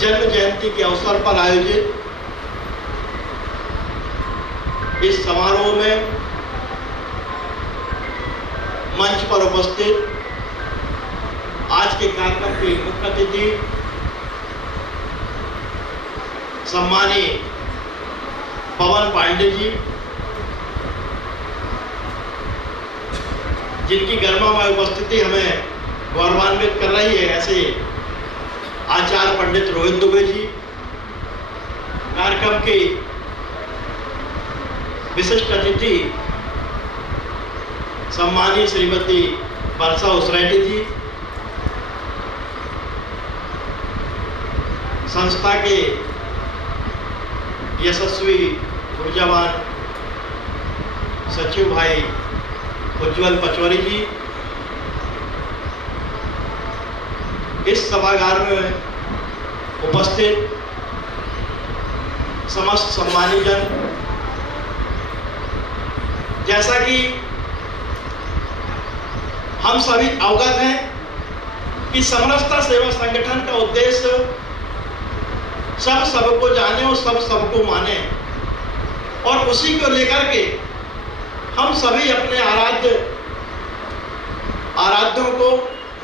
जन्म जयंती के अवसर पर आयोजित इस समारोह में मंच पर उपस्थित आज के कार्यक्रम के मुख्य अतिथि सम्मानीय पवन पांडे जी, जिनकी गरिमामय उपस्थिति हमें गौरवान्वित कर रही है, ऐसे आचार्य पंडित रोहित दुबे जी, कार्यक्रम की विशिष्ट अतिथि सम्मानीय श्रीमती वर्षा उसरेड्डी जी, संस्था के यशस्वी ऊर्जावान सचिव भाई उज्ज्वल पचौरी जी, इस सभागार में उपस्थित समस्त सम्मानित जन, जैसा कि हम सभी अवगत हैं कि समरसता सेवा संगठन का उद्देश्य सब सबको जाने और सब सबको माने, और उसी को लेकर के हम सभी अपने आराध्यों को,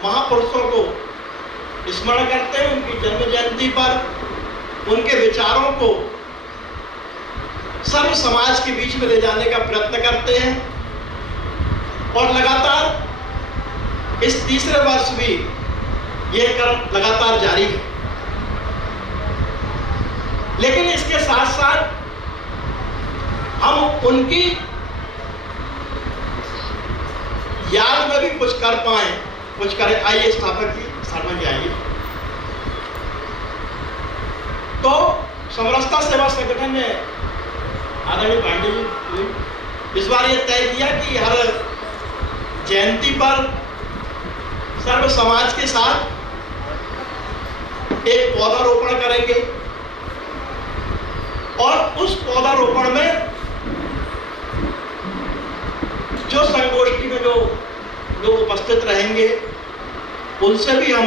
महापुरुषों को स्मरण करते हैं। उनकी जन्म जयंती पर उनके विचारों को सर्व समाज के बीच में ले जाने का प्रयत्न करते हैं, और लगातार इस तीसरे वर्ष भी यह क्रम लगातार जारी है। लेकिन इसके साथ साथ हम उनकी याद में भी कुछ कर पाए, कुछ करें। आइए स्थापक जी शर्मा जी आइए। तो समरसता सेवा संगठन ने आदरणीय पांडे जी इस बार यह तय किया कि हर जयंती पर सर्व समाज के साथ एक पौधारोपण करेंगे, और उस पौधारोपण में जो संगोष्ठी में जो लोग उपस्थित रहेंगे उनसे भी हम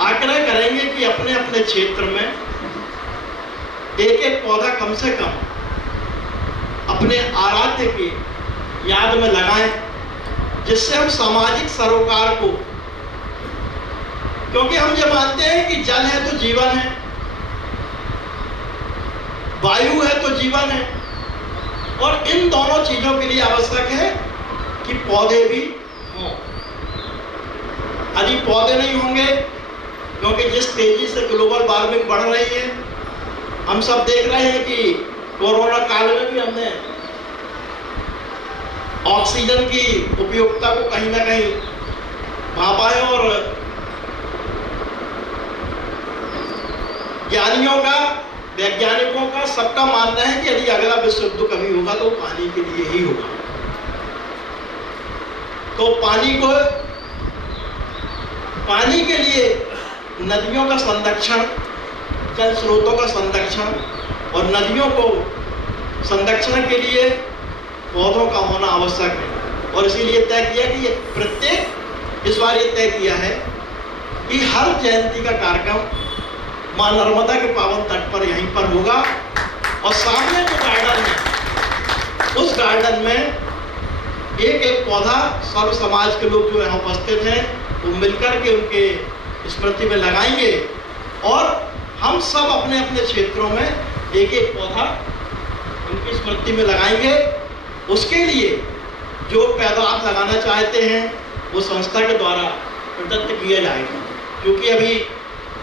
आग्रह करेंगे कि अपने अपने क्षेत्र में एक एक पौधा कम से कम अपने आराध्य की याद में लगाएं, जिससे हम सामाजिक सरोकार को, क्योंकि हम ये मानते हैं कि जल है तो जीवन है, वायु है तो जीवन है, और इन दोनों चीजों के लिए आवश्यक है कि पौधे भी हों। यदि पौधे नहीं होंगे, क्योंकि जिस तेजी से ग्लोबल वार्मिंग बढ़ रही है, हम सब देख रहे हैं कि कोरोना काल में भी हमने ऑक्सीजन की उपयोगिता को कहीं ना कहीं भापा है, और ज्ञानियों का, वैज्ञानिकों का, सबका मानना है कि यदि अगला विश्व युद्ध कभी होगा तो पानी के लिए ही होगा। तो पानी के लिए नदियों का संरक्षण, जल स्रोतों का संरक्षण और नदियों को संरक्षण के लिए पौधों का होना आवश्यक है। और इसीलिए तय किया कि ये प्रत्येक, इस बार ये तय किया है कि हर जयंती का कार्यक्रम मां नर्मदा के पावन तट पर यहीं पर होगा, और सामने जो गार्डन है उस गार्डन में एक एक पौधा सर्व समाज के लोग जो यहाँ उपस्थित हैं वो मिलकर के उनके स्मृति में लगाएंगे, और हम सब अपने अपने क्षेत्रों में एक एक पौधा उनकी स्मृति में लगाएंगे। उसके लिए जो पौधा आप लगाना चाहते हैं वो संस्था के द्वारा प्रदत्त किया जाएगा, क्योंकि अभी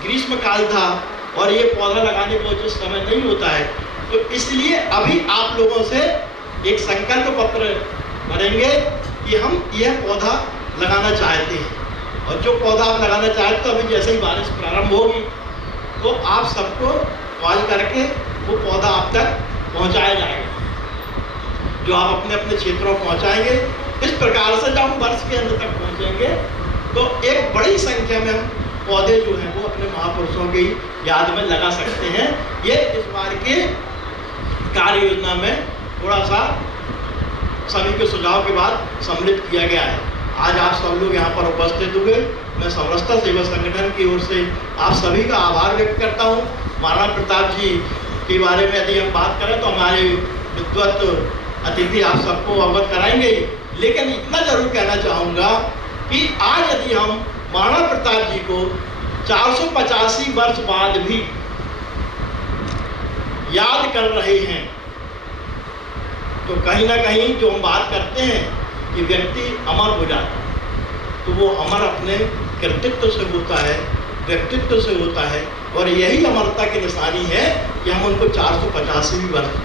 ग्रीष्म काल था और ये पौधा लगाने को जो समय नहीं होता है, तो इसलिए अभी आप लोगों से एक संकल्प पत्र भरेंगे कि हम यह पौधा लगाना चाहते हैं, और जो पौधा आप लगाना चाहते हो अभी जैसे ही बारिश प्रारंभ होगी तो आप सबको कॉल करके वो पौधा आप तक पहुंचाया जाएगा, जो आप अपने अपने क्षेत्रों में पहुंचाएंगे। इस प्रकार से जब हम वर्ष के अंत तक पहुंचेंगे तो एक बड़ी संख्या में हम पौधे जो हैं वो अपने महापुरुषों की याद में लगा सकते हैं। ये इस बार के कार्य योजना में थोड़ा सा सभी के सुझाव के बाद सम्मिलित किया गया है। आज आप सब लोग यहाँ पर उपस्थित हुए। मैं समरसता सेवा संगठन की ओर से आप सभी का आभार व्यक्त करता हूँ। महाराणा प्रताप जी के बारे में यदि हम बात करें तो हमारे विद्वत अतिथि आप सबको अवगत कराएंगे, लेकिन इतना जरूर कहना चाहूँगा कि आज यदि हम महाराणा प्रताप जी को 485 वर्ष बाद भी याद कर रहे हैं तो कहीं ना कहीं जो हम बात करते हैं कि व्यक्ति अमर हो जाता है, तो वो अमर अपने कृतित्व से होता है, व्यक्तित्व से होता है। और यही अमरता की निशानी है कि हम उनको 485 वर्ष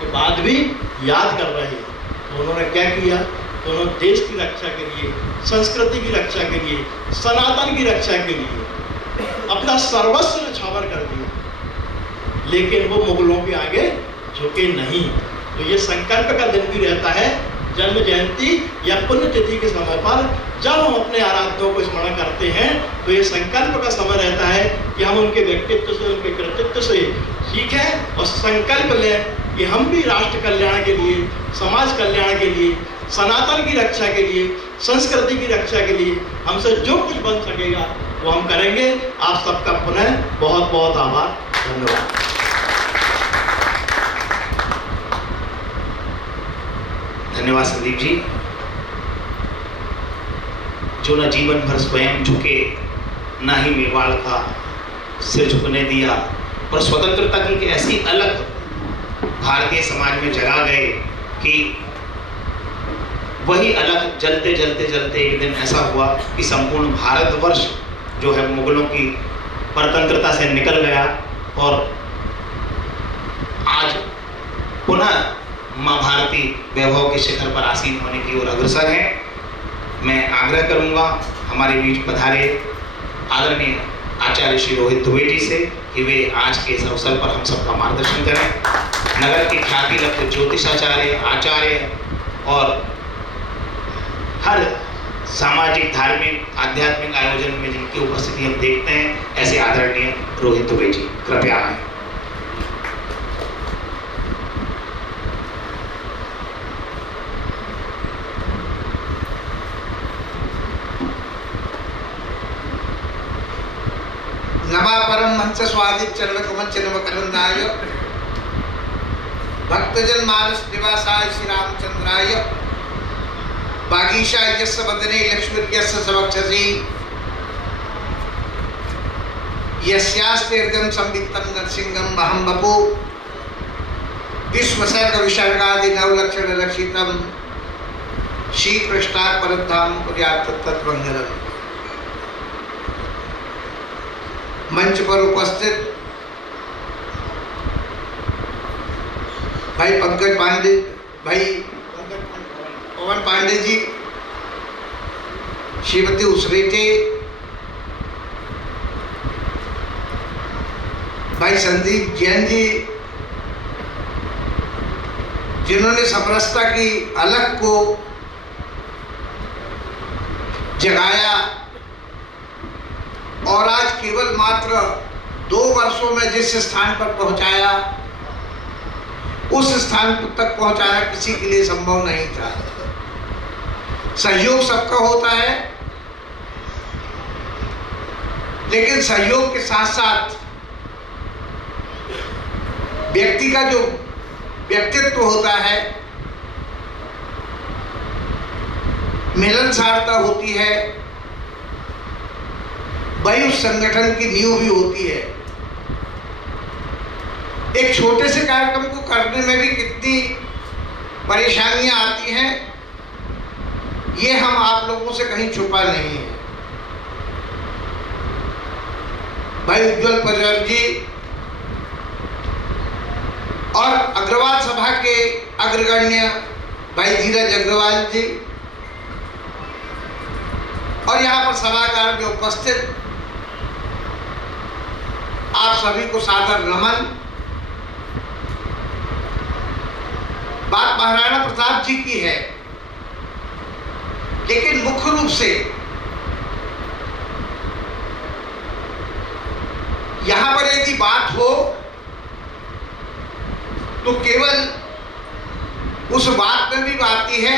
के बाद भी याद कर रहे हैं। तो उन्होंने क्या किया? तो उन्होंने देश की रक्षा के लिए, संस्कृति की रक्षा के लिए, सनातन की रक्षा के लिए अपना सर्वस्व न्यौछावर कर दिया, लेकिन वो मुगलों के आगे झुके नहीं। तो ये संकल्प का दिन भी रहता है जन्म जयंती या पुण्यतिथि के समय पर, जब हम अपने आराध्यों को स्मरण करते हैं तो ये संकल्प का समय रहता है कि हम उनके व्यक्तित्व से, उनके कृतित्व से सीखें और संकल्प लें कि हम भी राष्ट्र कल्याण के लिए, समाज कल्याण के लिए, सनातन की रक्षा के लिए, संस्कृति की रक्षा के लिए हमसे जो कुछ बन सकेगा वो हम करेंगे। आप सबका पुनः बहुत बहुत आभार, धन्यवाद। धन्यवाद संदीप जी, जो न जीवन भर स्वयं झुके, ना ही मेवाड़ का सिर झुकने दिया, और स्वतंत्रता की ऐसी अलग भारतीय समाज में जगा गए कि वही अलग जलते जलते जलते एक दिन ऐसा हुआ कि संपूर्ण भारतवर्ष जो है मुगलों की परतंत्रता से निकल गया और आज पुनः माँ भारती वैभव के शिखर पर आसीन होने की ओर अग्रसर है। मैं आग्रह करूंगा हमारे बीच पधारे आदरणीय आचार्य श्री रोहित दुबे जी से कि वे आज के इस अवसर पर हम सबका मार्गदर्शन करें। नगर के ख्याति लब्ध ज्योतिषाचार्य, आचार्य और हर सामाजिक, धार्मिक, आध्यात्मिक आयोजन में जिनकी उपस्थिति हम देखते हैं, ऐसे आदरणीय रोहित दुबे जी कृपया आएं। नमा परम मंच स्वादित चरण कमल चिन्ह करंदाय भक्तजन मानस निवासाय श्री रामचंद्राय बागीशाय यस्य वदने लक्ष्मी यस्य समक्षसि यस्यास्ते हृदयं संवित्तं नरसिंहं वहं वपु विश्वसर्ग विसर्गादि नवलक्षण लक्षितं श्री कृष्णात् परधाम पुर्यात् तत्त्वमंगलम्। मंच पर उपस्थित भाई पंकज पांडे, भाई पवन पांडे जी, श्रीमती उसरेटे, भाई संदीप जैन जी, जिन्होंने समरसता की अलख को जगाया और आज केवल मात्र 2 वर्षों में जिस स्थान पर पहुंचाया, उस स्थान तक पहुंचाना किसी के लिए संभव नहीं था। सहयोग सबका होता है, लेकिन सहयोग के साथ साथ व्यक्ति का जो व्यक्तित्व होता है, मिलनसारता होती है, वही उस संगठन की नींव भी होती है। एक छोटे से कार्यक्रम को करने में भी कितनी परेशानियां आती हैं, ये हम आप लोगों से कहीं छुपा नहीं है। भाई उज्ज्वल परिवार जी और अग्रवाल सभा के अग्रगण्य भाई धीरज अग्रवाल जी और यहाँ पर सभागार में उपस्थित आप सभी को सादर नमन। बात महाराणा प्रताप जी की है, लेकिन मुख्य रूप से यहां पर यदि बात हो तो केवल उस बात में भी आती है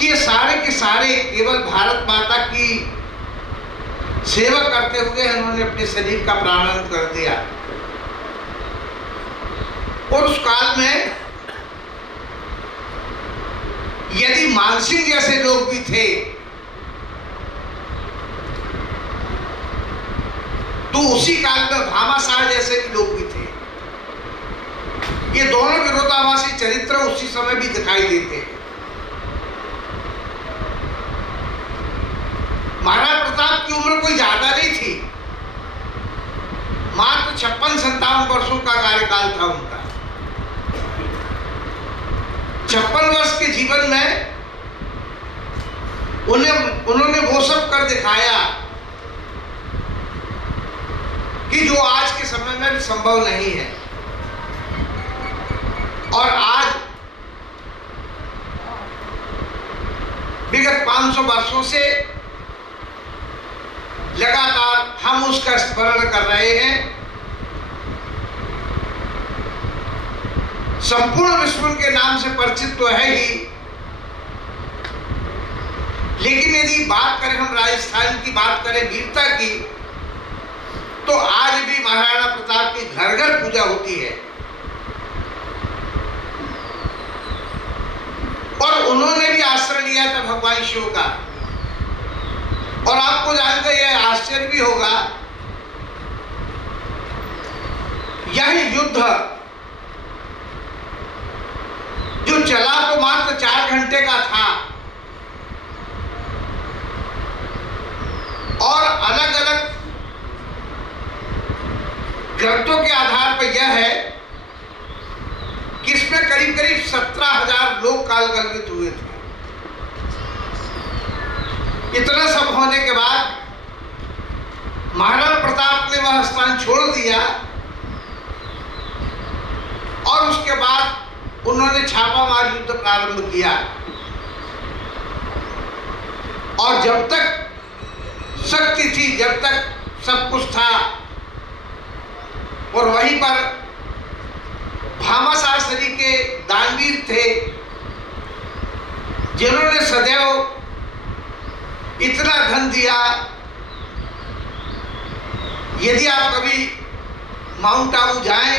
कि ये सारे के सारे केवल भारत माता की सेवा करते हुए उन्होंने अपने शरीर का प्रारंभ कर दिया। और उस काल में यदि मानसिंह जैसे लोग भी थे तो उसी काल में भामाशाह जैसे भी लोग भी थे। ये दोनों विरोधाभासी चरित्र उसी समय भी दिखाई देते हैं। महाराज प्रताप की उम्र कोई ज्यादा नहीं थी, मात्र 56-57 वर्षों का कार्यकाल था उनका। 56 वर्ष के जीवन में उन्होंने वो सब कर दिखाया कि जो आज के समय में भी संभव नहीं है। और आज विगत 500 वर्षों से लगातार हम उसका स्मरण कर रहे हैं। संपूर्ण विश्व के नाम से परिचित तो है ही, लेकिन यदि बात करें हम राजस्थान की, बात करें वीरता की, तो आज भी महाराणा प्रताप की घर घर पूजा होती है। और उन्होंने भी आश्रय लिया था भगवान शिव का। और आपको जानकर यह आश्चर्य भी होगा, यह युद्ध जो चला तो मात्र 4 घंटे का था और अलग अलग ग्रंथों के आधार पर यह है कि इसमें करीब करीब 17,000 लोग कालकलवित हुए थे। इतना सब होने के बाद महाराणा प्रताप ने वह स्थान छोड़ दिया और उसके बाद उन्होंने छापामार युद्ध प्रारंभ किया। और जब तक शक्ति थी, जब तक सब कुछ था, और वहीं पर भामाशाह श्री के दानवीर थे जिन्होंने सदैव इतना धन दिया। यदि आप कभी माउंट आबू जाएं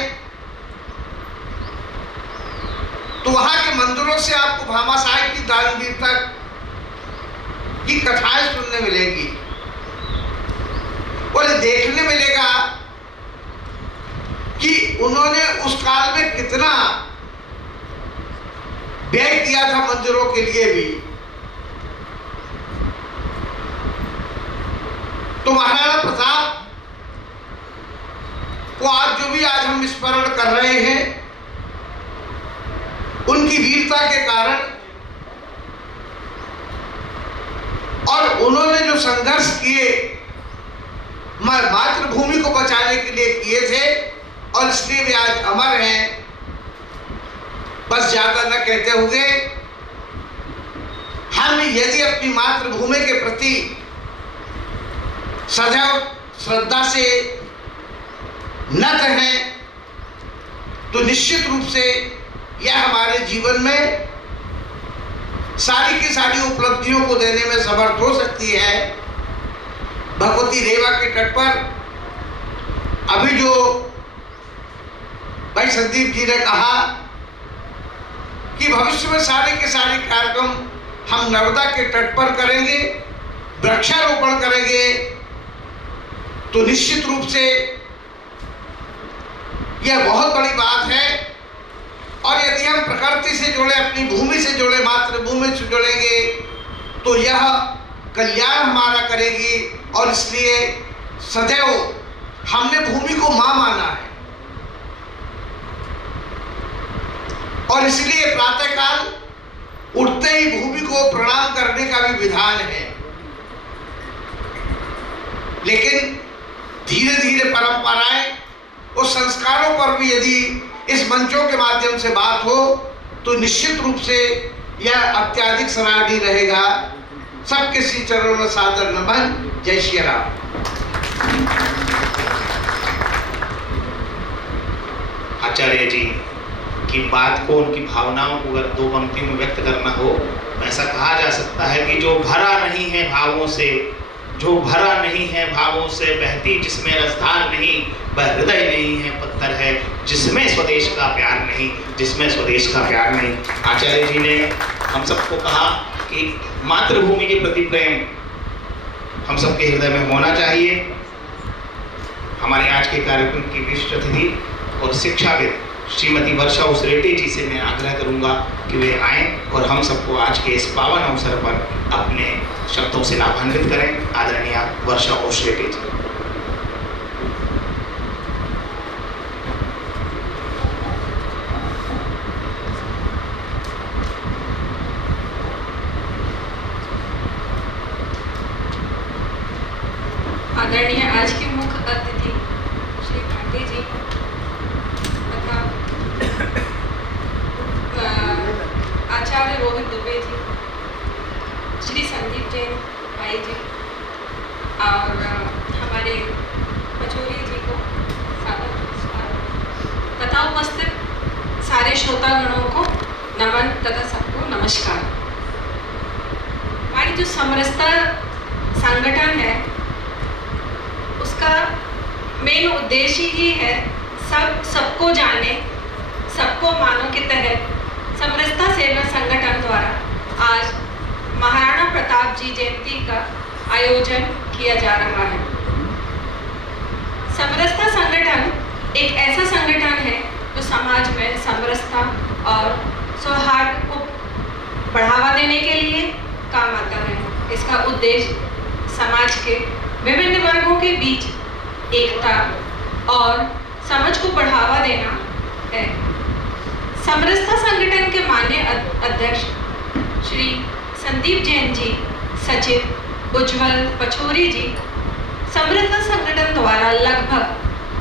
तो वहां के मंदिरों से आपको भामाशाह की दानवीरता की कथाएं सुनने मिलेगी और देखने मिलेगा कि उन्होंने उस काल में कितना व्यय किया था मंदिरों के लिए भी। तो महाराणा प्रताप को आज हम स्मरण कर रहे हैं, उनकी वीरता के कारण और उन्होंने जो संघर्ष किए मातृभूमि को बचाने के लिए किए थे, और इसलिए वे आज अमर हैं। बस ज्यादा न कहते हुए हम यदि अपनी मातृभूमि के प्रति सदैव श्रद्धा से नत हैं तो निश्चित रूप से यह हमारे जीवन में सारी की सारी उपलब्धियों को देने में समर्थ हो सकती है। भगवती रेवा के तट पर अभी जो भाई संदीप जी ने कहा कि भविष्य में सारे के सारे कार्यक्रम हम नर्मदा के तट पर करेंगे, वृक्षारोपण करेंगे, तो निश्चित रूप से यह बहुत बड़ी बात है। और यदि हम प्रकृति से जुड़े, अपनी भूमि से जुड़े, मातृभूमि से जुड़ेंगे तो यह कल्याण हमारा करेगी। और इसलिए सदैव हमने भूमि को मां माना है और इसलिए प्रातःकाल उठते ही भूमि को प्रणाम करने का भी विधान है। लेकिन धीरे धीरे परंपराएं और संस्कारों पर भी यदि इस मंचों के माध्यम से बात हो तो निश्चित रूप से यह अत्यधिक सराहनीय रहेगा। सबके श्री चरणों में सादर नमन। जय श्री राम। आचार्य जी की बात को, उनकी भावनाओं को अगर 2 पंक्तियों में व्यक्त करना हो ऐसा कहा जा सकता है कि जो भरा नहीं है भावों से, जो भरा नहीं है भावों से, बहती जिसमें रसधार नहीं, वह हृदय नहीं है पत्थर है, जिसमें स्वदेश का प्यार नहीं, जिसमें स्वदेश का प्यार नहीं। आचार्य जी ने हम सबको कहा कि मातृभूमि के प्रति प्रेम हम सबके हृदय में होना चाहिए। हमारे आज के कार्यक्रम की विशिष्ट अतिथि और शिक्षाविद श्रीमती वर्षा उसेरेटे जी से मैं आग्रह करूंगा कि वे आएं और हम सबको आज के इस पावन अवसर पर अपने शब्दों से लाभान्वित करें। आदरणीय वर्षा उसेरेटे जी। आदरणीय आज के मुख्य अतिथि श्री भाटी जी तथा आचार्य रोहित दुबे जी, श्री संदीप जैन भाई जी और हमारे पचौरी जी को सादर नमस्कार तथा उपस्थित सारे श्रोतागणों को नमन तथा सबको नमस्कार। हमारी जो समरसता संगठन है उसका मेन उद्देश्य ही है सबको जाने सबको मानो के तहत समरसता सेवा संगठन द्वारा आज महाराणा प्रताप जी जयंती का आयोजन किया जा रहा है। समरसता संगठन एक ऐसा संगठन है जो समाज में समरसता और सौहार्द को बढ़ावा देने के लिए काम आता है। इसका उद्देश्य समाज के विभिन्न वर्गों के बीच एकता और समझ को बढ़ावा देना है। समरसता संगठन के माननीय अध्यक्ष श्री संदीप जैन जी, सचिव उज्जवल पचौरी जी, समरसता संगठन द्वारा लगभग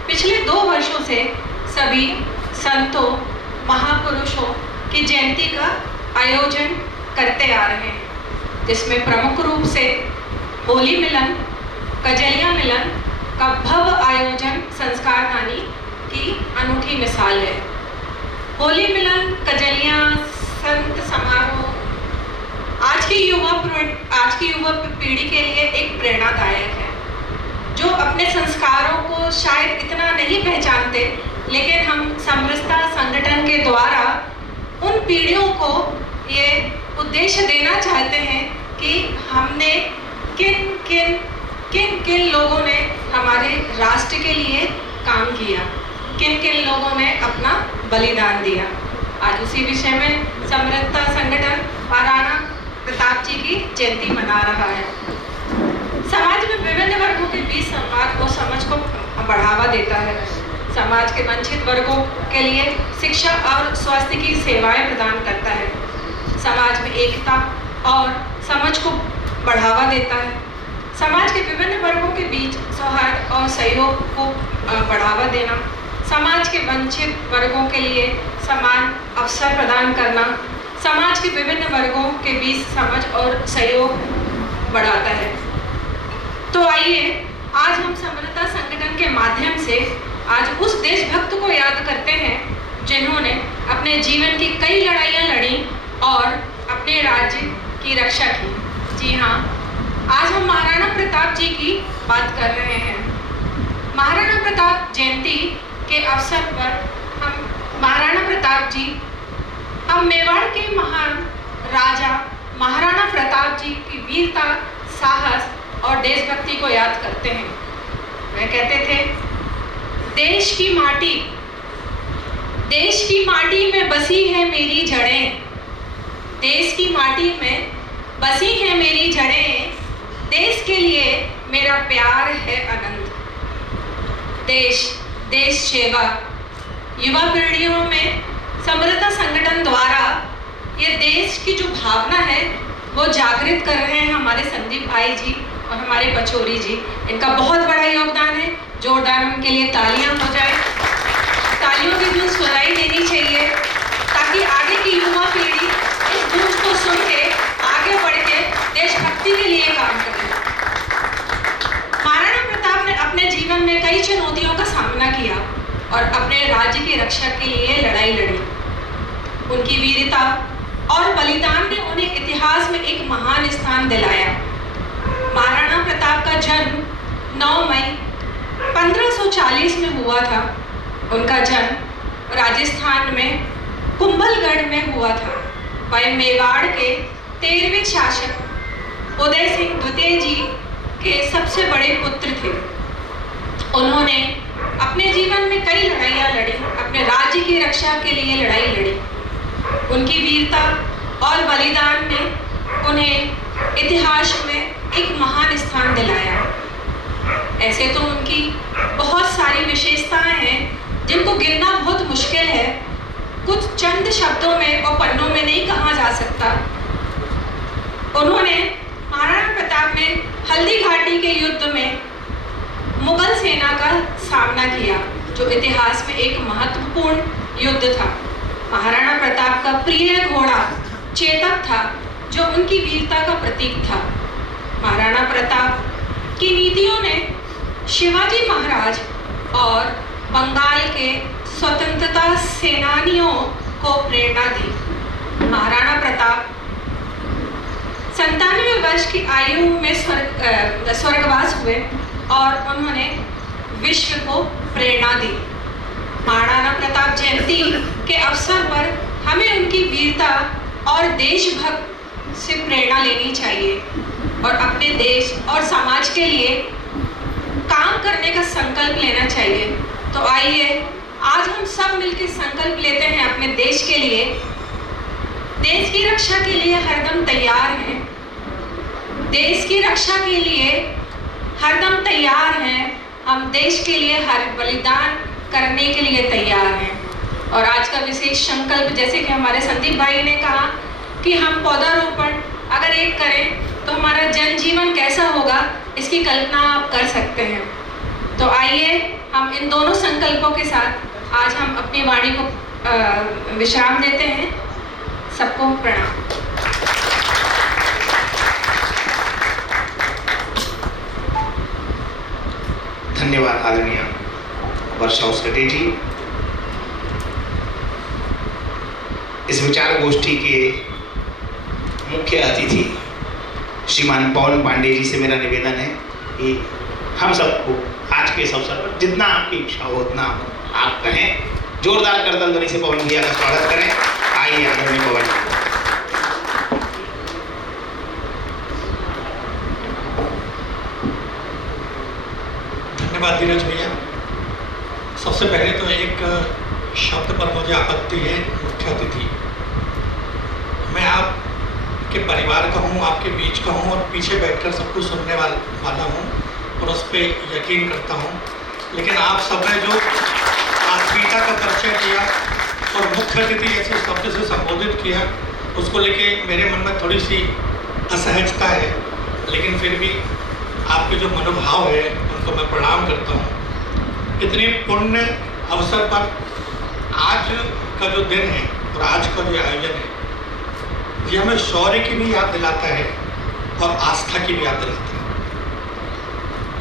पिछले 2 वर्षों से सभी संतों महापुरुषों की जयंती का आयोजन करते आ रहे हैं, जिसमें प्रमुख रूप से होली मिलन, कजलिया मिलन का भव्य आयोजन संस्कारदानी की अनूठी मिसाल है। होली मिलन, कजलिया, संत समारोह आज की युवा पीढ़ी के लिए एक प्रेरणादायक है, जो अपने संस्कारों को शायद इतना नहीं पहचानते, लेकिन हम समरसता संगठन के द्वारा उन पीढ़ियों को ये उद्देश्य देना चाहते हैं कि हमने किन लोगों ने हमारे राष्ट्र के लिए काम किया, किन लोगों ने अपना बलिदान दिया। आज उसी विषय में समरसता संगठन महाराणा प्रताप जी की जयंती मना रहा है। समाज में विभिन्न वर्गों के बीच संवाद और समझ को बढ़ावा देता है। समाज के वंचित वर्गों के लिए शिक्षा और स्वास्थ्य की सेवाएं प्रदान करता है। समाज में एकता और समझ को बढ़ावा देता है। समाज के विभिन्न वर्गों के बीच सौहार्द और सहयोग को बढ़ावा देना, समाज के वंचित वर्गों के लिए समान अवसर प्रदान करना, समाज के विभिन्न वर्गों के बीच समझ और सहयोग बढ़ाता है। तो आइए आज हम समरसता संगठन के माध्यम से आज उस देशभक्त को याद करते हैं जिन्होंने अपने जीवन की कई लड़ाइयाँ लड़ी और अपने राज्य की रक्षा की। जी हाँ, आज हम महाराणा प्रताप जी की बात कर रहे हैं। महाराणा प्रताप जयंती के अवसर पर महाराणा प्रताप जी, हम मेवाड़ के महान राजा महाराणा प्रताप जी की वीरता, साहस और देशभक्ति को याद करते हैं। वह कहते थे, देश की माटी में बसी है मेरी जड़ें, देश की माटी में बसी है मेरी जड़ें, देश के लिए मेरा प्यार है अनंत। देश सेवा युवा पीढ़ियों में समरसता संगठन द्वारा ये देश की जो भावना है वो जागृत कर रहे हैं हमारे संदीप भाई जी और हमारे पचौरी जी। इनका बहुत बड़ा योगदान है। जोरदार उनके लिए तालियां हो जाए। तालियों की गूंज सुनाई देनी चाहिए ताकि आगे की युवा पीढ़ी इस गूंज को सुन के आगे बढ़ के देशभक्ति के लिए काम करे। महाराणा प्रताप ने अपने जीवन में कई चुनौतियों का सामना किया और अपने राज्य की रक्षा के लिए लड़ाई लड़ी। उनकी वीरता और बलिदान ने उन्हें इतिहास में एक महान स्थान दिलाया। महाराणा प्रताप का जन्म 9 मई 1540 में हुआ था। उनका जन्म राजस्थान में कुंभलगढ़ में हुआ था। वह मेवाड़ के 13वें शासक उदय सिंह द्वितीय जी के सबसे बड़े पुत्र थे। उन्होंने अपने जीवन में कई लड़ाइयाँ लड़ी, अपने राज्य की रक्षा के लिए लड़ाई लड़ी। उनकी वीरता और बलिदान ने उन्हें इतिहास में एक महान स्थान दिलाया। ऐसे तो उनकी बहुत सारी विशेषताएं हैं जिनको गिनना बहुत मुश्किल है, कुछ चंद शब्दों में और पन्नों में नहीं कहा जा सकता। उन्होंने महाराणा प्रताप ने हल्दी घाटी के युद्ध में मुगल सेना का सामना किया, जो इतिहास में एक महत्वपूर्ण युद्ध था। महाराणा प्रताप का प्रिय घोड़ा चेतक था, जो उनकी वीरता का प्रतीक था। महाराणा प्रताप की नीतियों ने शिवाजी महाराज और बंगाल के स्वतंत्रता सेनानियों को प्रेरणा दी। महाराणा प्रताप 97 वर्ष की आयु में स्वर्गवास हुए और उन्होंने विश्व को प्रेरणा दी। महाराणा प्रताप जयंती के अवसर पर हमें उनकी वीरता और देशभक्त से प्रेरणा लेनी चाहिए और अपने देश और समाज के लिए काम करने का संकल्प लेना चाहिए। तो आइए आज हम सब मिलकर संकल्प लेते हैं अपने देश के लिए, देश की रक्षा के लिए हरदम तैयार हैं, देश की रक्षा के लिए हरदम तैयार हैं। हम देश के लिए हर बलिदान करने के लिए तैयार हैं। और आज का विशेष संकल्प, जैसे कि हमारे संदीप भाई ने कहा कि हम पौधारोपण अगर एक करें तो हमारा जनजीवन कैसा होगा, इसकी कल्पना आप कर सकते हैं। तो आइए हम इन दोनों संकल्पों के साथ आज हम अपनी वाणी को विश्राम देते हैं। सबको प्रणाम। धन्यवाद आदरणीय वर्षा उसकटे जी। इस विचार गोष्ठी के मुख्य अतिथि श्रीमान पवन पांडे जी से मेरा निवेदन है कि हम सबको आज के इस अवसर पर जितना आपकी इच्छा हो उतना आप कहें। जोरदार करतल ध्वनि से पवन भैया का स्वागत करें। आइए आदरणीय पवन। धन्यवाद धीरज भैया। सबसे पहले तो एक शब्द पर मुझे आपत्ति है, मुख्य अतिथि। मैं आपके परिवार का हूँ, आपके बीच का हूँ और पीछे बैठकर सब कुछ सुनने वाला हूँ और उस पर यकीन करता हूँ। लेकिन आप सबने जो आत्मीयता का परिचय किया और मुख्य अतिथि ऐसे शब्द से संबोधित किया, उसको लेके मेरे मन में थोड़ी सी असहजता है। लेकिन फिर भी आपके जो मनोभाव है उनको मैं प्रणाम करता हूँ। इतने पुण्य अवसर पर आज का जो दिन है और आज का जो आयोजन है, ये हमें शौर्य की भी याद दिलाता है और आस्था की भी याद दिलाता है।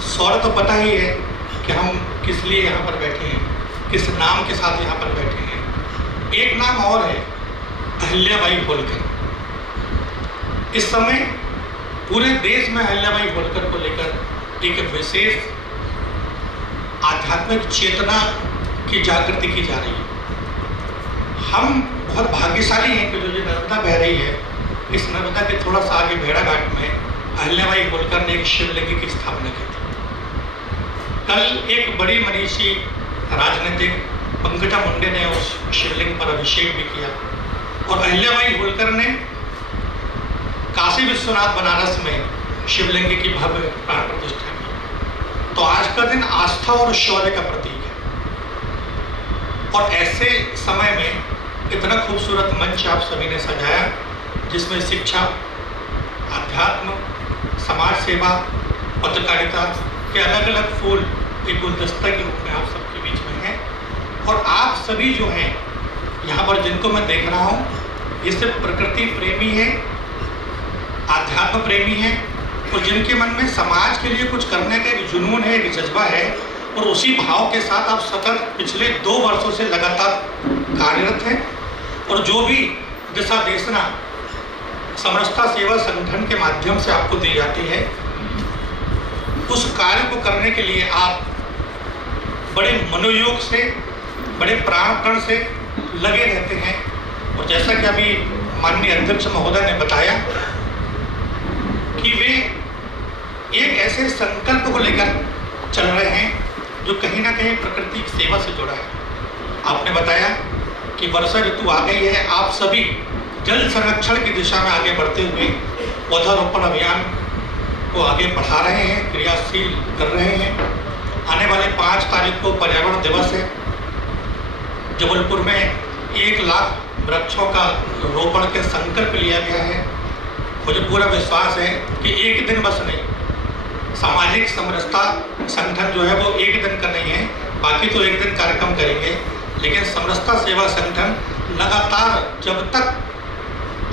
शौर्य तो पता ही है कि हम किस लिए यहाँ पर बैठे हैं, किस नाम के साथ यहाँ पर बैठे हैं। एक नाम और है, अहिल्याबाई होलकर। इस समय पूरे देश में अहिल्याबाई होलकर को लेकर एक विशेष आध्यात्मिक चेतना की जागृति की जा रही है। हम बहुत भाग्यशाली हैं कि जो ये नर्मदा बह रही है, इस नर्मदा के थोड़ा सा आगे भेड़ा घाट में अहिल्याबाई होलकर ने एक शिवलिंग की स्थापना की थी। कल एक बड़ी मनीषी राजनीतिक पंकजा मुंडे ने उस शिवलिंग पर अभिषेक भी किया और अहिल्याबाई होलकर ने काशी विश्वनाथ बनारस में शिवलिंग की भव्य प्राण प्रतिष्ठा की। तो आज का दिन आस्था और शौर्य का प्रतीक है। और ऐसे समय में इतना खूबसूरत मंच आप सभी ने सजाया, जिसमें शिक्षा, अध्यात्म, समाज सेवा, पत्रकारिता के अलग अलग फूल एक गुलदस्ता के रूप में आप सबके बीच में हैं। और आप सभी जो हैं यहाँ पर, जिनको मैं देख रहा हूँ, ये सिर्फ प्रकृति प्रेमी है, आध्यात्म प्रेमी है और जिनके मन में समाज के लिए कुछ करने का एक जुनून है, एक जज्बा है। और उसी भाव के साथ आप सतत पिछले 2 वर्षों से लगातार कार्यरत हैं। और जो भी दिशा देशना समरसता सेवा संगठन के माध्यम से आपको दी जाती है, उस कार्य को करने के लिए आप बड़े मनोयोग से, बड़े प्राणपण से लगे रहते हैं। और जैसा कि अभी माननीय अध्यक्ष महोदय ने बताया कि वे एक ऐसे संकल्प को लेकर चल रहे हैं जो कहीं ना कहीं प्रकृति की सेवा से जुड़ा है। आपने बताया कि वर्षा ऋतु आ गई है, आप सभी जल संरक्षण की दिशा में आगे बढ़ते हुए पौधारोपण अभियान को आगे बढ़ा रहे हैं, क्रियाशील कर रहे हैं। आने वाले 5 तारीख को पर्यावरण दिवस है। जबलपुर में 1 लाख वृक्षों का रोपण के संकल्प लिया गया है। मुझे पूरा विश्वास है कि एक दिन बस नहीं, सामाजिक समरसता संगठन जो है वो एक दिन का नहीं है, बाकी तो एक दिन कार्यक्रम करेंगे, लेकिन समरसता सेवा संगठन लगातार जब तक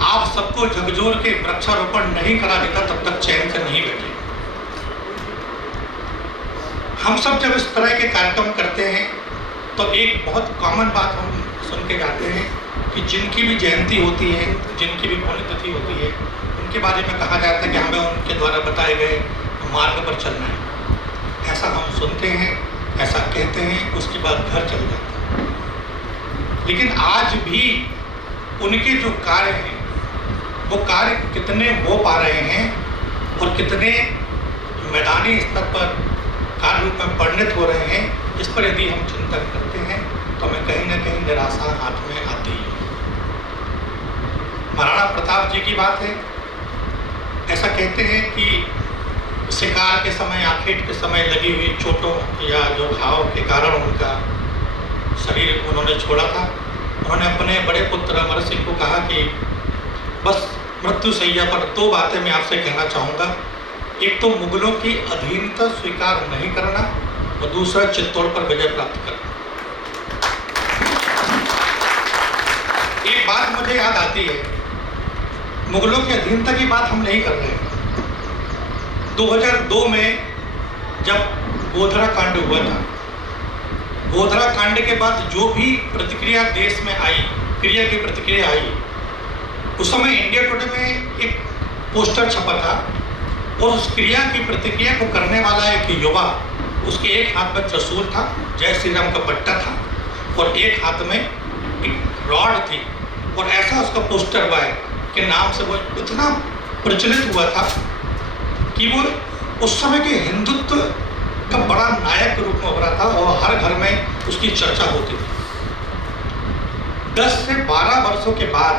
आप सबको झकझोर के वृक्षारोपण नहीं करा देता तब तक चैन से नहीं बैठे। हम सब जब इस तरह के कार्यक्रम करते हैं तो एक बहुत कॉमन बात हम सुन के जाते हैं कि जिनकी भी जयंती होती है, जिनकी भी पुण्यतिथि होती है, उनके बारे में कहा जाता है कि हमें उनके द्वारा बताए गए मार्ग पर चलना है। ऐसा हम सुनते हैं, ऐसा कहते हैं, उसके बाद घर चले जाते हैं। लेकिन आज भी उनके जो कार्य हैं वो कार्य कितने हो पा रहे हैं और कितने मैदानी स्तर पर कार्य रूप में परिणत हो रहे हैं, इस पर यदि हम चिंतन करते हैं तो हमें कहीं ना कहीं निराशा हाथ में आती है। महाराणा प्रताप जी की बात है। ऐसा कहते हैं कि शिकार के समय, आखेट के समय लगी हुई चोटों या जो घाव के कारण उनका शरीर उन्होंने छोड़ा था। उन्होंने अपने बड़े पुत्र अमर सिंह को कहा कि बस मृत्यु शैया पर 2 बातें मैं आपसे कहना चाहूँगा। एक तो मुगलों की अधीनता स्वीकार नहीं करना और दूसरा चित्तौड़ पर विजय प्राप्त करना। एक बात मुझे याद आती है, मुगलों की अधीनता की बात हम नहीं कर रहे हैं। 2002 में जब गोधरा कांड हुआ था, गोधरा कांड के बाद जो भी प्रतिक्रिया देश में आई, क्रिया की प्रतिक्रिया आई, उस समय इंडिया टुडे में एक पोस्टर छपा था और उस क्रिया की प्रतिक्रिया को करने वाला एक युवा, उसके एक हाथ में त्रिशूल था, जय श्री राम का पट्टा था और एक हाथ में एक रॉड थी और ऐसा उसका पोस्टर बॉय के नाम से वो इतना प्रचलित हुआ था कि वो उस समय के हिंदुत्व का बड़ा नायक के रूप में उभरा था और हर घर में उसकी चर्चा होती थी। 10 से 12 वर्षों के बाद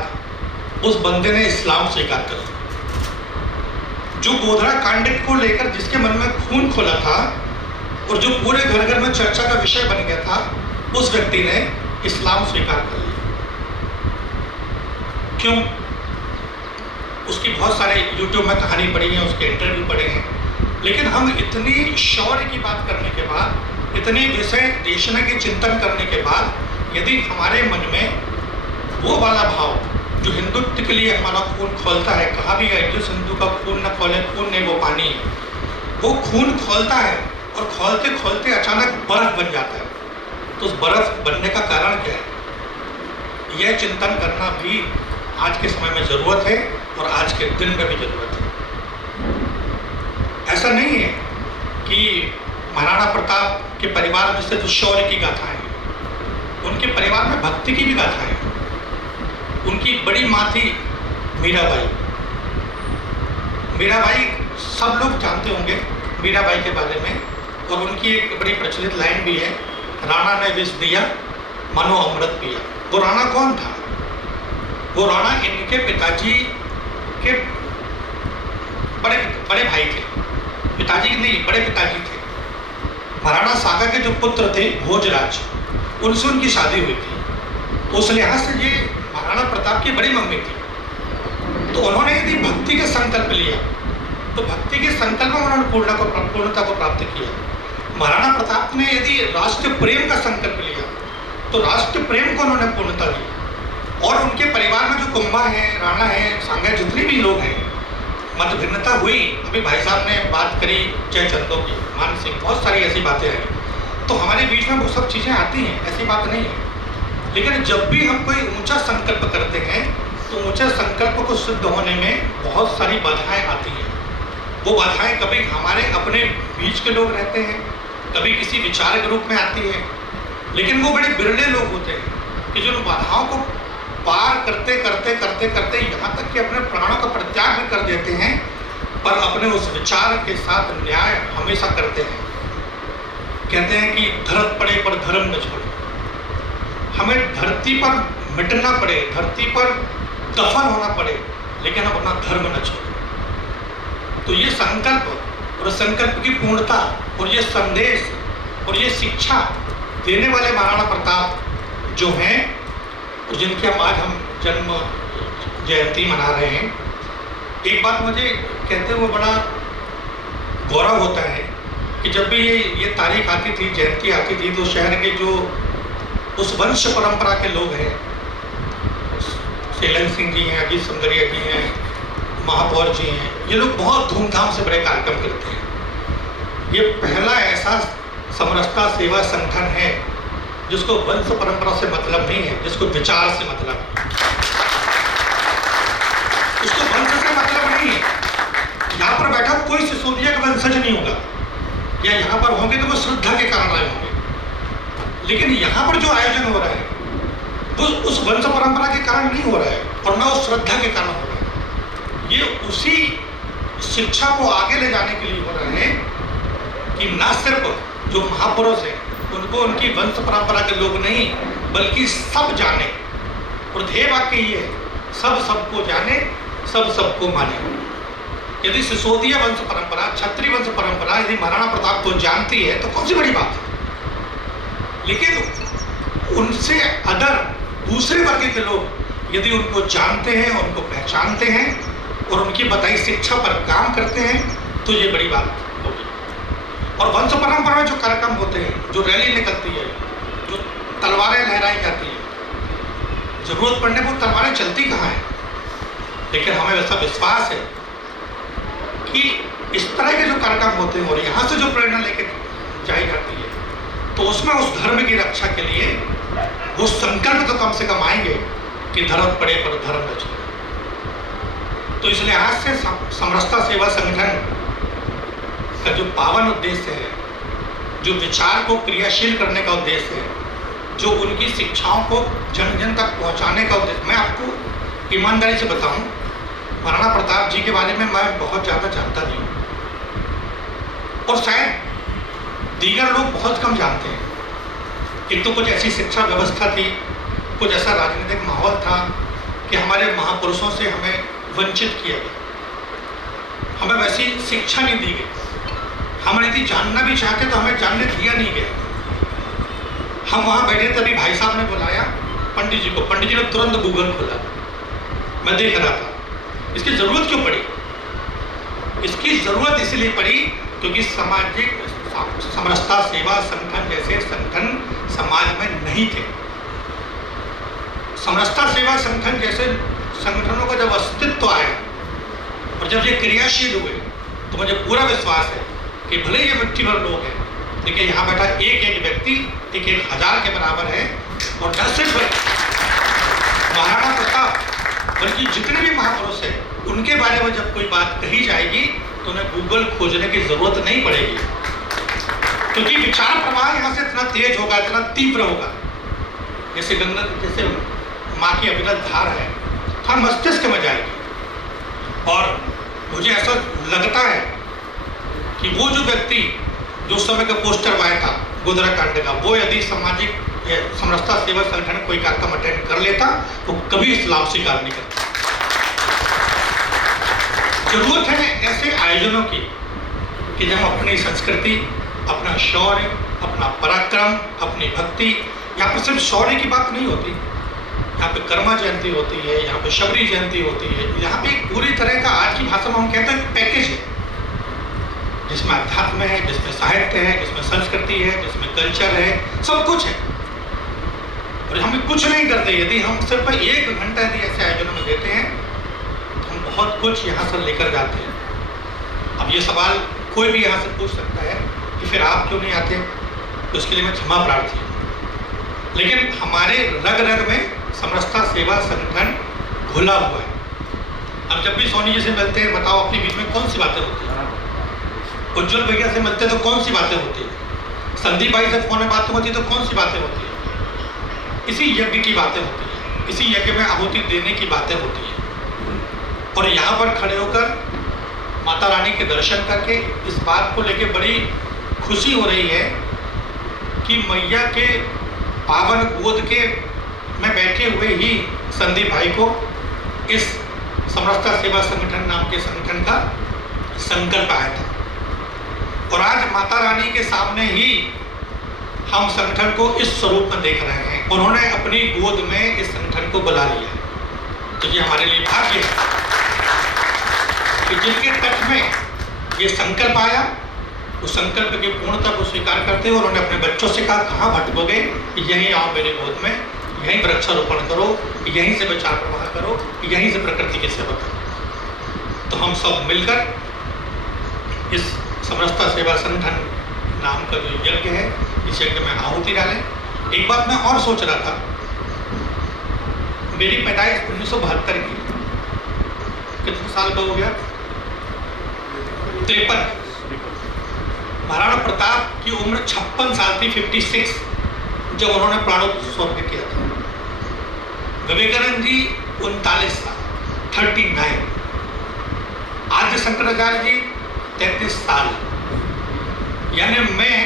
उस बंदे ने इस्लाम स्वीकार कर लिया। जो गोधरा कांड को लेकर जिसके मन में खून खोला था और जो पूरे घर घर में चर्चा का विषय बन गया था, उस व्यक्ति ने इस्लाम स्वीकार कर लिया। क्यों? उसकी बहुत सारे यूट्यूब में कहानी पढ़ी है, उसके इंटरव्यू पढ़े हैं, लेकिन हम इतनी शौर्य की बात करने के बाद, इतने विषय देशना के चिंतन करने के बाद यदि हमारे मन में वो वाला भाव जो हिंदुत्व के लिए हमारा खून खोलता है, कहा भी है जिस हिंदू का खून न खोले खून नहीं वो पानी, वो खून खोलता है और खोलते खोलते अचानक बर्फ बन जाता है। तो उस बर्फ बनने का कारण क्या है? यह चिंतन करना भी आज के समय में ज़रूरत है और आज के दिन में भी ज़रूरत है। ऐसा नहीं है कि महाराणा प्रताप के परिवार में सिर्फ शौर्य की गाथाएं हैं, उनके परिवार में भक्ति की भी गाथाएं हैं। उनकी बड़ी माँ थी मीराबाई। मीराबाई सब लोग जानते होंगे मीराबाई के बारे में, और उनकी एक बड़ी प्रचलित लाइन भी है, राणा ने विष दिया मनो अमृत पिया। वो राणा कौन था? वो राणा इनके पिताजी के बड़े भाई थे, पिताजी नहीं बड़े पिताजी थे। महाराणा सागा के जो पुत्र थे भोजराज, उनसे उनकी शादी हुई थी। उस लिहाज से ये महाराणा प्रताप की बड़ी मम्मी थी। तो उन्होंने यदि भक्ति का संकल्प लिया तो भक्ति के संकल्प में उन्होंने पूर्णता को प्राप्त किया। महाराणा प्रताप ने यदि राष्ट्र प्रेम का संकल्प लिया तो राष्ट्र प्रेम को उन्होंने पूर्णता दी। और उनके परिवार में जो कुंभा है, राणा है, सांगा, जितने भी लोग हैं, मत भिन्नता हुई। अभी भाई साहब ने बात करी जयचंदों की, मान सिंह, बहुत सारी ऐसी बातें हैं। तो हमारे बीच में वो सब चीज़ें आती हैं, ऐसी बात नहीं है। लेकिन जब भी हम कोई ऊंचा संकल्प करते हैं तो मुझे संकल्प को सिद्ध होने में बहुत सारी बाधाएं आती हैं। वो बाधाएं कभी हमारे अपने बीच के लोग रहते हैं, कभी किसी विचार के रूप में आती है, लेकिन वो बड़े बिरले लोग होते हैं कि जो उन बाधाओं को पार करते करते करते करते यहाँ तक कि अपने प्राणों का परित्याग भी कर देते हैं, पर अपने उस विचार के साथ न्याय हमेशा करते हैं। कहते हैं कि धरत पड़े पर धर्म न छोड़े। हमें धरती पर मिटना पड़े, धरती पर दफन होना पड़े, लेकिन हम अपना धर्म न छोड़ें। तो ये संकल्प और संकल्प की पूर्णता और ये संदेश और ये शिक्षा देने वाले महाराणा प्रताप जो हैं और जिनके आज हम जन्म जयंती मना रहे हैं, एक बात मुझे कहते हुए बड़ा गौरव होता है कि जब भी ये तारीख आती थी, जयंती आती थी, तो शहर के जो उस वंश परंपरा के लोग हैं, शैलन सिंह जी हैं, अजीत सुंदरिया जी हैं, महापौर जी हैं, ये लोग बहुत धूमधाम से बड़े कार्यक्रम करते हैं। ये पहला ऐसा समरसता सेवा संगठन है जिसको वंश परंपरा से मतलब नहीं है, जिसको विचार से मतलब है। इसको वंश से मतलब नहीं है। यहाँ पर बैठा कोई सिसोदिया का वंशज नहीं होगा, या यहाँ पर होंगे तो वो श्रद्धा के कारण आए होंगे, लेकिन यहाँ पर जो आयोजन हो रहा है वो उस वंश परंपरा के कारण नहीं हो रहा है और न उस श्रद्धा के कारण हो रहा है। ये उसी शिक्षा को आगे ले जाने के लिए हो रहा है कि न सिर्फ जो महापुरुष हैं उनको उनकी वंश परंपरा के लोग नहीं, बल्कि सब जाने। और ध्येय वाक्य ये है, सब सबको जाने, सब सबको माने। यदि सिसोदिया वंश परंपरा, क्षत्रिय वंश परंपरा यदि महाराणा प्रताप को जानती है तो कौन सी बड़ी बात है। लेकिन उनसे अदर दूसरे वर्ग के लोग यदि उनको जानते हैं, उनको पहचानते हैं और उनकी बताई शिक्षा पर काम करते हैं तो ये बड़ी बात होगी। और वंश परंपरा में जो कार्यक्रम होते हैं, जो रैली निकलती है, जो तलवारें लहराई जाती है, जरूरत पड़ने पर तलवारें चलती कहाँ हैं, लेकिन हमें वैसा विश्वास है कि इस तरह के जो कार्यक्रम होते हैं और यहाँ से जो प्रेरणा लेकर जाई जाती है, तो उसमें उस धर्म की रक्षा के लिए वो संकल्प तो कम से कम आएंगे कि धर्म पड़े पर धर्म न छोड़े। तो इसलिए आज से समरसता सेवा संगठन का जो पावन उद्देश्य है, जो विचार को क्रियाशील करने का उद्देश्य है, जो उनकी शिक्षाओं को जन जन तक पहुंचाने का उद्देश्य, मैं आपको ईमानदारी से बताऊं, महाराणा प्रताप जी के बारे में मैं बहुत ज़्यादा जानता नहीं हूँ और शायद दीगर लोग बहुत कम जानते हैं। एक तो कुछ ऐसी शिक्षा व्यवस्था थी, कुछ ऐसा राजनीतिक माहौल था कि हमारे महापुरुषों से हमें वंचित किया गया, हमें वैसी शिक्षा नहीं दी गई। हम यदि जानना भी चाहते तो हमें जानने दिया नहीं गया। हम वहाँ बैठे तभी भाई साहब ने बुलाया पंडित जी को, पंडित जी ने तुरंत गूगल खोला, मैं देख रहा था। इसकी ज़रूरत क्यों पड़ी? इसकी ज़रूरत इसलिए पड़ी क्योंकि सामाजिक समरसता सेवा संगठन जैसे संगठन समाज में नहीं थे। समरसता सेवा संगठन जैसे संगठनों का जब अस्तित्व आया और जब ये क्रियाशील हुए तो मुझे पूरा विश्वास है कि भले ये मिट्टी भर लोग हैं, लेकिन यहाँ बैठा एक एक व्यक्ति एक एक हजार के बराबर है। और न सिर्फ महाराणा प्रताप बल्कि जितने भी महापुरुष हैं उनके बारे में जब कोई बात कही जाएगी तो उन्हें गूगल खोजने की जरूरत नहीं पड़ेगी, क्योंकि विचार प्रवाह यहाँ से इतना तेज होगा, इतना तीव्र होगा, जैसे गंगा, जैसे माँ की अविरत धार है, हर मस्तिष्क में जाएगी। और मुझे ऐसा लगता है कि वो जो व्यक्ति जो उस समय का पोस्टर बॉय था गोधरा कांड का, वो यदि सामाजिक समरसता सेवा संगठन कोई कार्यक्रम अटेंड कर लेता वो कभी इस लाभ स्वीकार नहीं करता। जरूरत है ऐसे आयोजनों की कि जब अपनी संस्कृति, अपना शौर्य, अपना पराक्रम, अपनी भक्ति, यहाँ पर सिर्फ शौर्य की बात नहीं होती, यहाँ पे कर्मा जयंती होती है, यहाँ पे शबरी जयंती होती है, यहाँ पे एक पूरी तरह का आज की भाषा में हम कहते हैं पैकेज है, जिसमें अध्यात्म है, जिसमें साहित्य है, जिसमें संस्कृति है, जिसमें कल्चर है, सब कुछ है। और हम कुछ नहीं करते, यदि हम सिर्फ 1 घंटा यदि ऐसे आयोजनों में देते हैं तो हम बहुत कुछ यहाँ से लेकर जाते हैं। अब ये सवाल कोई भी यहाँ से पूछ सकता है कि फिर आप क्यों नहीं आते, तो उसके लिए मैं क्षमा प्रार्थी हूँ। लेकिन हमारे रग रग में समरसता सेवा संगठन घुला हुआ है। अब जब भी सोनी जी से मिलते हैं, बताओ अपने बीच में कौन सी बातें होती हैं? उज्जवल भैया से मिलते हैं तो कौन सी बातें होती है? संदीप भाई से फोन में बात होती है तो कौन सी बातें होती है? इसी यज्ञ की बातें होती है, इसी यज्ञ में आहुति देने की बातें होती है। और यहाँ पर खड़े होकर माता रानी के दर्शन करके इस बात को लेकर बड़ी खुशी हो रही है कि मैया के पावन गोद के में बैठे हुए ही संदीप भाई को इस समरसता सेवा संगठन नाम के संगठन का संकल्प आया था। और आज माता रानी के सामने ही हम संगठन को इस स्वरूप में देख रहे हैं। उन्होंने अपनी गोद में इस संगठन को बुला लिया, तो ये हमारे लिए भाग्य है कि जिनके तट में ये संकल्प आया, उस संकल्प की पूर्णता को स्वीकार करते हुए उन्होंने अपने बच्चों से कहा, कहाँ भटकोगे, यहीं आओ मेरे गोद में, यहीं वृक्षारोपण करो, यहीं से विचार प्रवाह करो, यहीं से प्रकृति की सेवा करो। तो हम सब मिलकर इस समरसता सेवा संगठन नाम का जो यज्ञ है, इस यज्ञ में आहुति डालें। एक बात मैं और सोच रहा था, मेरी पैदाइश 1972 की, कितने साल का हो गया? 53। महाराणा प्रताप की उम्र 56 साल थी, 56, जब उन्होंने प्राणोत्सर्ग किया था। विवेकानंद जी 39 साल, 39। आद्य शंकराचार्य जी 33 साल। यानी मैं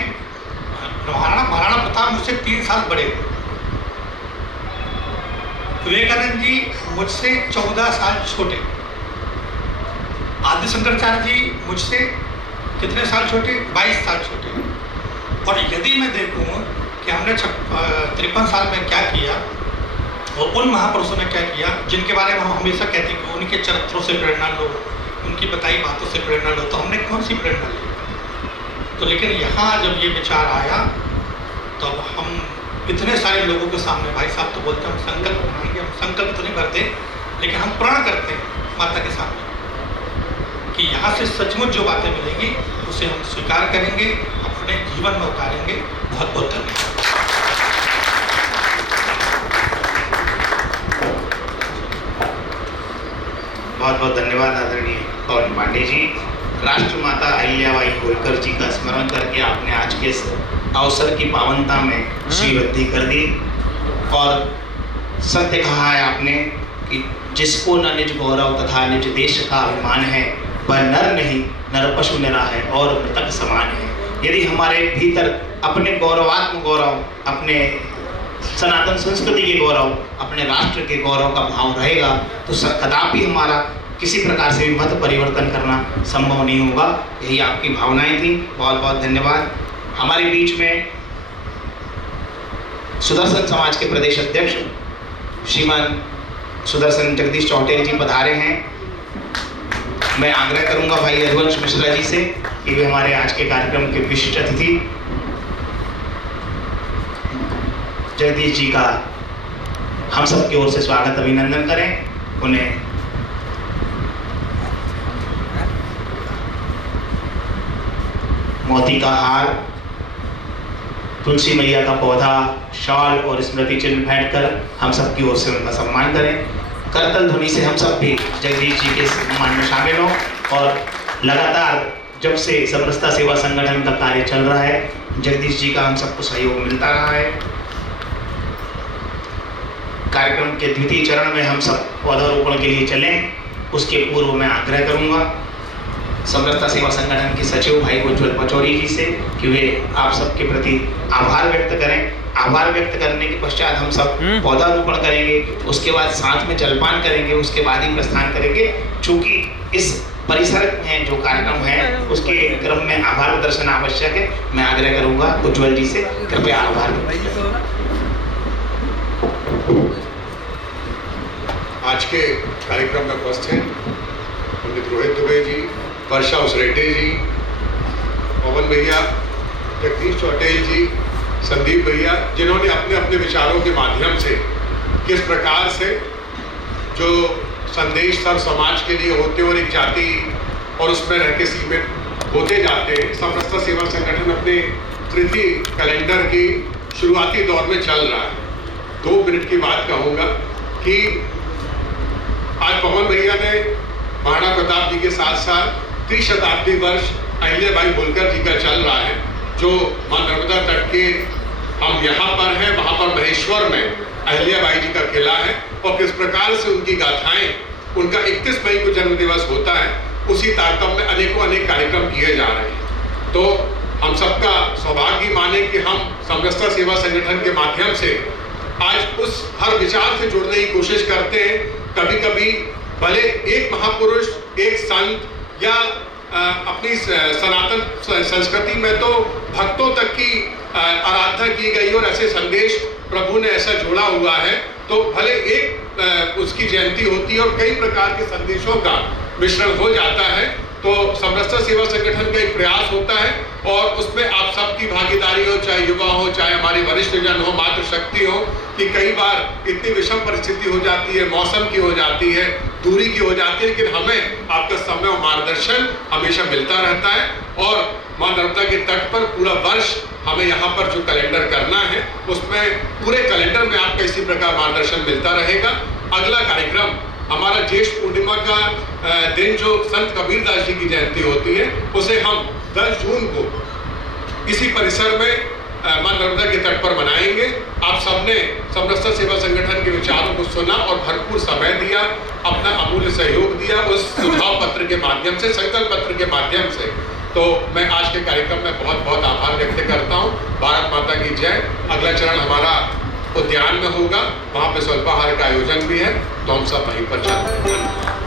महाराणा प्रताप मुझसे 3 साल बड़े। विवेकानंद जी मुझसे 14 साल छोटे। आद्य शंकराचार्य जी मुझसे कितने साल छोटे? 22 साल छोटे। और यदि मैं देखूं कि हमने 53 साल में क्या किया और उन महापुरुषों ने क्या किया जिनके बारे में हम हमेशा कहते हैं कि उनके चरित्रों से प्रेरणा लो, उनकी बताई बातों से प्रेरणा लो, तो हमने कौन सी प्रेरणा ली? तो लेकिन यहाँ जब ये विचार आया तो अब हम इतने सारे लोगों के सामने, भाई साहब तो बोलते हैं हम संकल्प बनाएंगे, हम संकल्प तो नहीं करते, लेकिन हम प्रण करते हैं माता के सामने कि यहाँ से सचमुच जो बातें मिलेंगी उसे हम स्वीकार करेंगे, अपने जीवन में उतारेंगे। बहुत बहुत धन्यवाद। बहुत बहुत धन्यवाद आदरणीय पवन पांडे जी। राष्ट्रमाता अहिल्याबाई होलकर जी का स्मरण करके आपने आज के इस अवसर की पावनता में श्रीवृद्धि कर दी। और सत्य कहा है आपने कि जिसको न निज गौरव तथा निज देश का अभिमान है, वह नर नहीं नर पशु निरा है और मृतक समान है। यदि हमारे भीतर अपने गौरवात्म गौरव, अपने सनातन संस्कृति के गौरव, अपने राष्ट्र के गौरव का भाव रहेगा तो कदापि हमारा किसी प्रकार से भी मत परिवर्तन करना संभव नहीं होगा। यही आपकी भावनाएं थी। बहुत बहुत धन्यवाद। हमारे बीच में सुदर्शन समाज के प्रदेश अध्यक्ष श्रीमान सुदर्शन जगदीश चौटेल जी पधारे हैं। मैं आग्रह करूंगा भाई रघुवंश मिश्रा जी से कि वे हमारे आज के कार्यक्रम के विशिष्ट अतिथि जगदीश जी का हम सब की ओर से स्वागत अभिनंदन करें। उन्हें मोती का हार, तुलसी मैया का पौधा, शॉल और स्मृति चिन्ह भेंट कर हम सब की ओर से उनका सम्मान करें। करतल ध्वनि से हम सब भी जगदीश जी के सम्मान में शामिल हों। और लगातार जब से समरसता सेवा संगठन का कार्य चल रहा है, जगदीश जी का हम सबको सहयोग मिलता रहा है। कार्यक्रम के द्वितीय चरण में हम सब पौधारोपण के लिए चलें, उसके पूर्व मैं आग्रह करूंगा समरसता सेवा संगठन के सचिव भाई उज्जवल पचौरी जी से कि वे आप सबके प्रति आभार व्यक्त करें। आभार व्यक्त करने के पश्चात हम सब पौधारोपण करेंगे, उसके बाद साथ में जलपान करेंगे, उसके बाद ही प्रस्थान करेंगे। चूँकि इस परिसर में जो कार्यक्रम है उसके क्रम में आभार प्रदर्शन आवश्यक है। मैं आग्रह करूंगा उज्जवल जी से, कृपया आभार। आज के कार्यक्रम में उपस्थित हैं पंडित रोहित दुबे जी, वर्षा उसरेटे जी, पवन भैया, जगदीश चौटेल जी, संदीप भैया, जिन्होंने अपने अपने विचारों के माध्यम से किस प्रकार से जो संदेश सब समाज के लिए होते और एक जाति और उसमें रह के सीमित होते जाते हैं। समरसता सेवा संगठन अपने तृतीय कैलेंडर की शुरुआती दौर में चल रहा है। 2 मिनट की बात कहूँगा कि आज पवन भैया ने महाराणा प्रताप जी के साथ साथ त्रिशताब्दी वर्ष अहिल्याबाई होलकर जी का चल रहा है, जो मां नर्मदा तट के हम यहाँ पर हैं, वहाँ पर महेश्वर में अहिल्याबाई जी का किला है, और किस प्रकार से उनकी गाथाएं, उनका 31 मई को जन्म दिवस होता है, उसी तारतम्य में अनेकों अनेक कार्यक्रम किए जा रहे हैं। तो हम सबका सौभाग्य माने कि हम समरसता सेवा संगठन के माध्यम से आज उस हर विचार से जुड़ने की कोशिश करते हैं। कभी कभी भले एक महापुरुष, एक संत या अपनी सनातन संस्कृति में तो भक्तों तक की आराधना की गई और ऐसे संदेश प्रभु ने ऐसा जोड़ा हुआ है, तो भले एक उसकी जयंती होती है और कई प्रकार के संदेशों का मिश्रण हो जाता है। तो समरसता सेवा संगठन का एक प्रयास होता है और उसमें आप सबकी भागीदारी हो, चाहे युवा हो, चाहे हमारे वरिष्ठ जन हो, मातृशक्ति हो, कि कई बार इतनी विषम परिस्थिति हो जाती है, मौसम की हो जाती है, दूरी की हो जाती है, लेकिन हमें आपका समय और मार्गदर्शन हमेशा मिलता रहता है। और मां नर्मदा के तट पर पूरा वर्ष हमें यहाँ पर जो कैलेंडर करना है, उसमें पूरे कैलेंडर में आपका इसी प्रकार मार्गदर्शन मिलता रहेगा। अगला कार्यक्रम हमारा ज्येष्ठ पूर्णिमा का दिन, जो संत कबीरदास जी की जयंती होती है, उसे हम 10 जून को इसी परिसर में मां नर्मदा के तट पर मनाएंगे। आप सबने समरसता सेवा संगठन के विचारों को सुना और भरपूर समय दिया, अपना अमूल्य सहयोग दिया उस सुझाव पत्र के माध्यम से, संकल्प पत्र के माध्यम से। तो मैं आज के कार्यक्रम में बहुत बहुत आभार व्यक्त करता हूँ। भारत माता की जय। अगला चरण हमारा उद्यान में होगा, वहाँ पे स्वल्पाहार का आयोजन भी है, तो हम सब वहीं पर चलते हैं।